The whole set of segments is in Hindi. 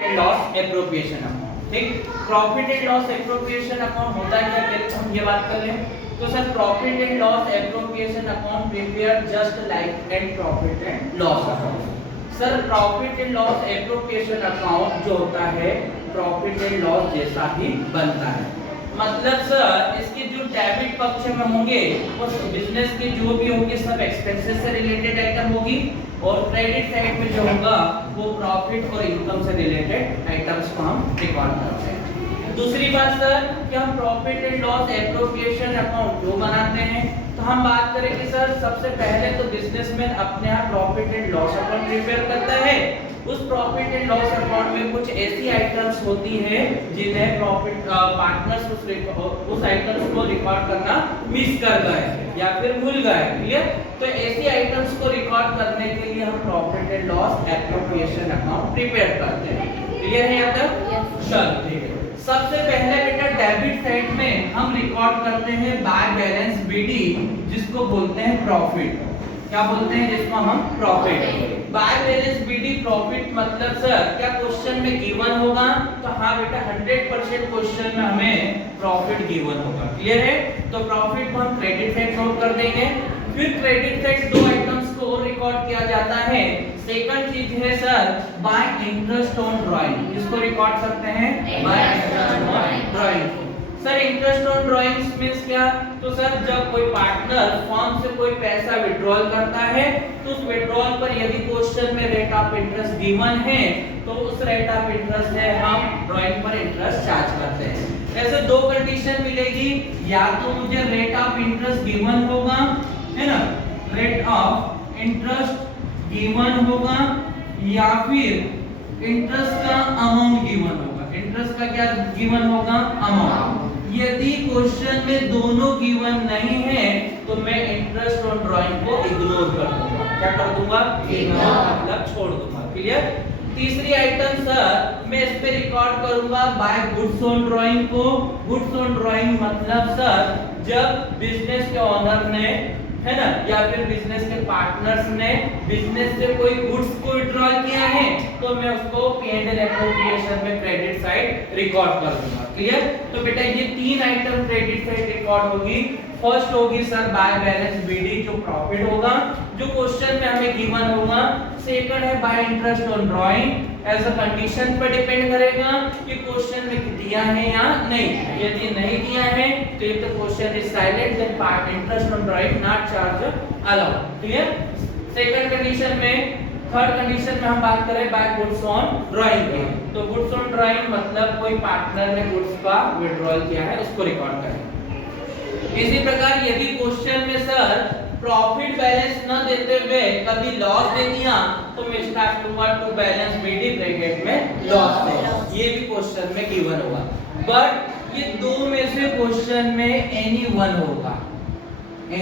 Loss appropriation account. ठीक, profit and loss appropriation account होता क्या, पहले हम ये बात कर लें। तो sir profit and loss appropriation account prepare just like and profit and loss account. Sir profit and loss appropriation account जो होता है प्रॉफिट एंड लॉस जैसा ही बनता है। मतलब सर इसके जो डेबिट पक्ष में होंगे वो बिजनेस की जो भी होंगे सब एक्सपेंसेस से रिलेटेड आइटम होगी, और क्रेडिट साइड में जो होगा वो प्रॉफिट और इनकम से रिलेटेड आइटम्स को हम रिकॉर्ड करते हैं। दूसरी बात सर कि हम profit and loss appropriation account जो बनाते हैं तो हम बात करें कि सर सबसे पहले तो बिजनेसमैन अपने आप profit and loss account prepare करता है। उस प्रॉफिट एंड लॉस अकाउंट में कुछ ऐसी आइटम्स होती हैं जिन्हें प्रॉफिट पार्टनर्स उस आइटम्स को रिकॉर्ड करना मिस कर गए या फिर भूल गए। क्लियर? तो ऐसी आइटम्स को रिकॉर्ड करने के लिए हम profit and loss appropriation account prepare करते हैं। क्लियर है यहाँ तक? चलो ठीक है। सबसे पहले बेटा डेबिट साइड में हम रिकॉर्ड करते हैं बाय बैलेंस बीडी, जिसको बोलते हैं प्रॉफिट। क्या बोलते हैं जिसको हम? Profit. By balance BD profit मतलब सर क्या क्वेश्चन में गिवन होगा? तो हाँ बेटा 100% क्वेश्चन में हमें प्रॉफिट गिवन होगा। क्लियर है? तो प्रॉफिट को हम क्रेडिट साइड नोट कर देंगे। फिर क्रेडिट साइड दो आइटम्स को और रिकॉर्ड किया जाता है। सेकंड चीज है sir bye interest on drawing, इसको रिकॉर्ड करते हैं bye interest on drawing. Sir interest on drawings means क्या? तो सर जब कोई पार्टनर फर्म से कोई पैसा विड्रॉल करता है तो उस विड्रॉल पर यदि क्वेश्चन में रेट ऑफ इंटरेस्ट गिवन है तो उस रेट ऑफ इंटरेस्ट से हम ड्राइंग पर इंटरेस्ट चार्ज करते हैं। ऐसे दो कंडीशन मिलेगी, या तो मुझे रेट ऑफ इंटरेस्ट गिवन होगा, है ना, रेट ऑफ इंटरेस्ट गिवन होगा, या फिर इंटरेस्ट का अमाउंट गिवन होगा। इंटरेस्ट का क्या गिवन होगा? अमाउंट। यदि क्वेश्चन में दोनों गिवन नहीं है तो मैं इंटरेस्ट ऑन ड्राइंग को इग्नोर कर दूंगा। क्या कर दूंगा? इग्नोर मतलब छोड़ दूंगा। क्लियर? तीसरी आइटम सर मैं इस पे रिकॉर्ड करूंगा बाय गुड्स ऑन ड्राइंग को। गुड्स ऑन ड्राइंग मतलब सर जब बिजनेस के ओनर ने, है ना, या फिर बिजनेस के पार्टनर्स ने बिजनेस से कोई गुड्स को विड्रॉल किया है तो मैं उसको P&L एप्रोप्रिएशन में क्रेडिट साइड रिकॉर्ड कर दूंगा। क्लियर? तो बेटा ये तीन आइटम क्रेडिट साइड रिकॉर्ड होगी। फर्स्ट होगी सर बाय बैलेंस बीडी जो प्रॉफिट होगा जो क्वेश्चन में हमें गिवन होगा। सेकंड है by interest on drawing, as a condition पर डिपेंड करेगा कि क्वेश्चन में दिया है या नहीं। यदि नहीं दिया है तो if the question is silent then part interest on drawing not charge allowed. Clear? Second condition में, थर्ड कंडीशन में हम बात करें बाय गुड्स ऑन ड्राइंग की, तो गुड्स ऑन ड्राइंग मतलब कोई पार्टनर ने गुड्स का विड्रॉल किया है उसको रिकॉर्ड करें। इसी प्रकार यदि क्वेश्चन में सर प्रॉफिट बैलेंस न देते हुए कभी लॉस दे दिया तो मैं स्टार्ट करूंगा टू बैलेंस बीडी ब्रैकेट में लॉस दे, ये भी क्वेश्चन में गिवन होगा। बट ये दो में से क्वेश्चन में एनी वन होगा,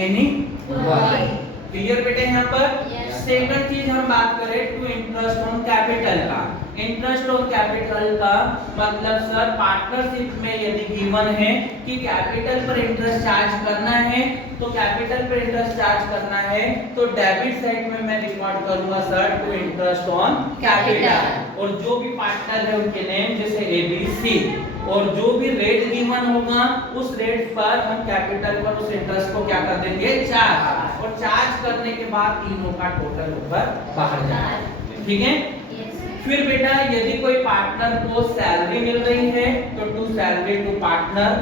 एनी वन। क्लियर बेटे यहाँ पर? सेकंड चीज हम बात करें टू इंटरेस्ट ऑन कैपिटल का। इंटरेस्ट ऑन कैपिटल का मतलब सर पार्टनरशिप में यदि गिवन है कि कैपिटल पर इंटरेस्ट चार्ज करना है तो कैपिटल पर इंटरेस्ट चार्ज करना है तो डेबिट साइड में मैं रिकॉर्ड करूंगा sir to interest on capital, और जो भी पार्टनर है उनके नेम जैसे ABC, और जो भी रेट गिवन होगा उस रेट पर हम कैपिटल पर उस इंटरेस्ट को क्या कर देंगे? चार्ज, और चार्ज करने के बाद तीनों का टोटल ऊपर बाहर जाएगा। ठीक है? फिर बेटा यदि कोई पार्टनर को सैलरी मिल रही है तो टू सैलरी टू पार्टनर।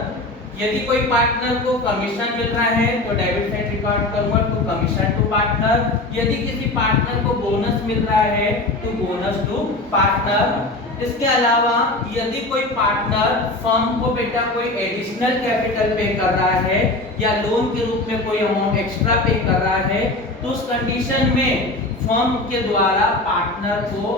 यदि कोई पार्टनर को कमीशन मिल रहा है तो डेबिट साइड रिकॉर्ड करूंगा टू कमीशन टू पार्टनर। यदि किसी पार्टनर को बोनस मिल रहा है तो बोनस टू पार्टनर। इसके अलावा यदि कोई पार्टनर फर्म को बेटा कोई एडिशनल कैपिटल पे कर रहा है या लोन के रूप में कोई अमाउंट एक्स्ट्रा पे कर रहा है तो उस कंडीशन में फर्म के द्वारा पार्टनर को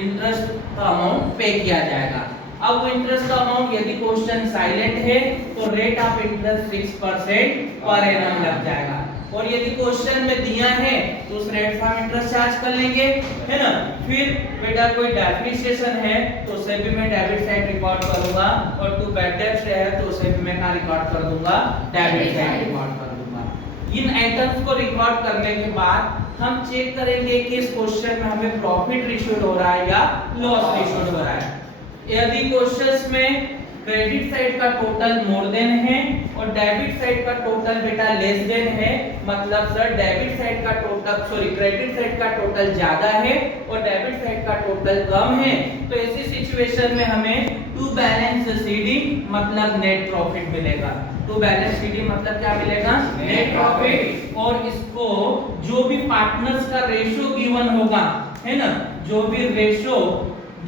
इंटरेस्ट का अमाउंट पे किया जाएगा। अब वो इंटरेस्ट का अमाउंट यदि क्वेश्चन साइलेंट है तो rate of interest 6% per annum लग जाएगा, और यदि क्वेश्चन में दिया है तो उस रेट पर हम इंटरेस्ट चार्ज कर लेंगे, है ना। फिर बेटा कोई डेप्रिसिएशन है तो उसे भी मैं डेबिट साइड रिकॉर्ड करूंगा, और टू बैड डेब्ट है तो उसे भी मैं रिकॉर्ड कर दूंगा, डेबिट साइड रिकॉर्ड कर दूंगा। इन आइटम्स को रिकॉर्ड करने के बाद हम चेक करेंगे कि इस क्वेश्चन में हमें प्रॉफिट रिसीव्ड हो रहा है या लॉस रिसीव्ड हो रहा है। यदि क्वेश्चंस में क्रेडिट साइड का टोटल मोर देन है और डेबिट साइड का टोटल बेटा लेस देन है, मतलब सर डेबिट साइड का टोटल क्रेडिट साइड का टोटल ज्यादा है और डेबिट साइड का टोटल कम है, तो ऐसी सिचुएशन में हमें टू बैलेंस सीडी मतलब नेट प्रॉफिट मिलेगा। टू बैलेंस सीडी मतलब क्या मिलेगा? Net profit. और इसको जो भी पार्टनर्स का रेशियो गिवन होगा, है ना, जो भी रेशियो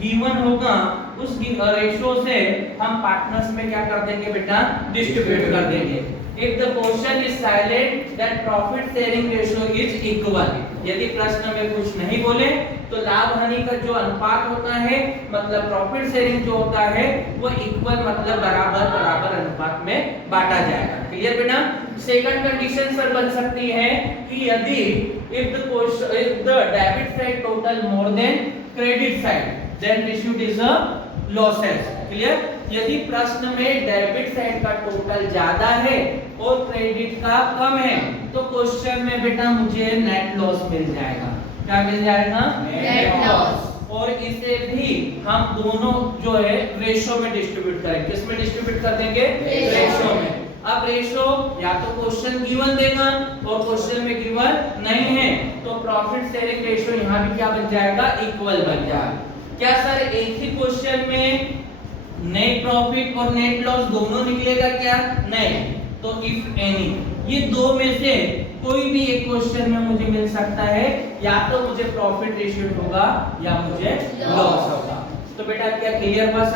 गिवन होगा उस रेशियो से हम पार्टनर्स में क्या कर देंगे बेटा? डिस्ट्रीब्यूट कर देंगे। If the question is silent that profit sharing ratio is equal, यदि प्रश्न में कुछ नहीं बोले तो लाभ हानि का जो अनुपात होता है, मतलब प्रॉफिट शेयरिंग जो होता है वो इक्वल मतलब बराबर बराबर अनुपात में बांटा जाएगा। क्लियर बेटा? सेकंड कंडीशन सर बन सकती है कि यदि if the debit side total more than credit side then issued is a losses। Clear? यदि प्रश्न में डेबिट साइड का टोटल ज्यादा है और क्रेडिट का कम है तो क्वेश्चन में बेटा मुझे नेट लॉस मिल जाएगा। क्या मिल जाएगा? Net loss. और इसे भी हम दोनों जो है रेशियो में डिस्ट्रीब्यूट करेंगे। किस में डिस्ट्रीब्यूट कर देंगे? रेशियो में। अब रेशियो या तो क्वेश्चन गिवन देगा और क्वेश्चन में गिवन नहीं है तो प्रॉफिट शेयरिंग रेशियो यहाँ भी क्या बन जाएगा? इक्वल बन जाएगा। क्या सर एक ही क्वेश्चन में नेट प्रॉफिट और नेट लॉस दोनों निकलेगा क्या? नहीं। तो इफ एनी ये दो में से कोई भी एक क्वेश्चन में मुझे मिल सकता है, या तो मुझे प्रॉफिट रेशियो होगा या मुझे लॉस होगा। तो बेटा क्या क्लियर हुआ?